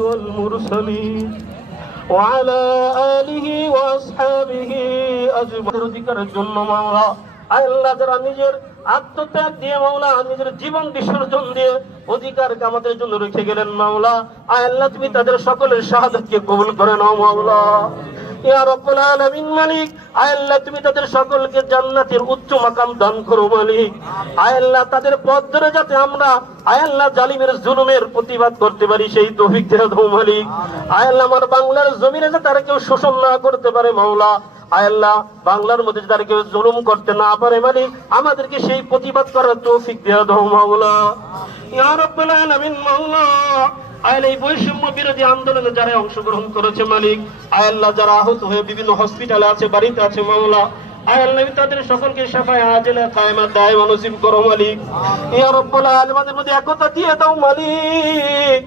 والمرسلين وعلى آله وأصحابه أجمعين অধিকারের জন্য মাওলা আল্লাহ যারা নিজের আত্মত্যাগ দিয়ে মাওলা নিজের জীবন বিসর্জন দিয়ে অধিকার আমাদের জন্য রেখে গেলেন মাওলা আল্লাহ তুমি তাদের সকলের শাহাদাতকে কবুল করে নাও মাওলা ইয়া রাব্বুল আলামিন মালিক আল্লাহ তুমি তাদের সকলকে জান্নাতের উচ্চ মাকাম দান করো মালিক আল্লাহ তাদের পথ ধরে যাতে আমরা আল্লাহ জালিমের জুলুমের প্রতিবাদ করতে পারি সেই তৌফিক দাও মালিক আল্লাহ আমার বাংলার জমিনে যাতে তারা কেউ শোষণ না করতে পারে মাওলা আল্লাহ বাংলার মধ্যে যারা কেউ জুলুম করতে না পারে মালিক আমাদেরকে সেই প্রতিবাদ করার তৌফিক দাও মাওলা ইয়া রাব্বুল আলামিন মাওলা আল্লাহ এই বৈষম্য বিরোধী আন্দোলনে যারা অংশগ্রহণ করেছে মালিক আল্লাহ যারা আহত হয়ে বিভিন্ন হসপিটালে আছে বাড়িতে আছে মাওলা আল্লাহ তাদের সকলকে শাফায়ে আজেলা কায়েমাত দায়মা নসিব করো মালিক ইয়া রাব্বুল আলামিন আমাদের মধ্যে একতা দিয়ে দাও মালিক।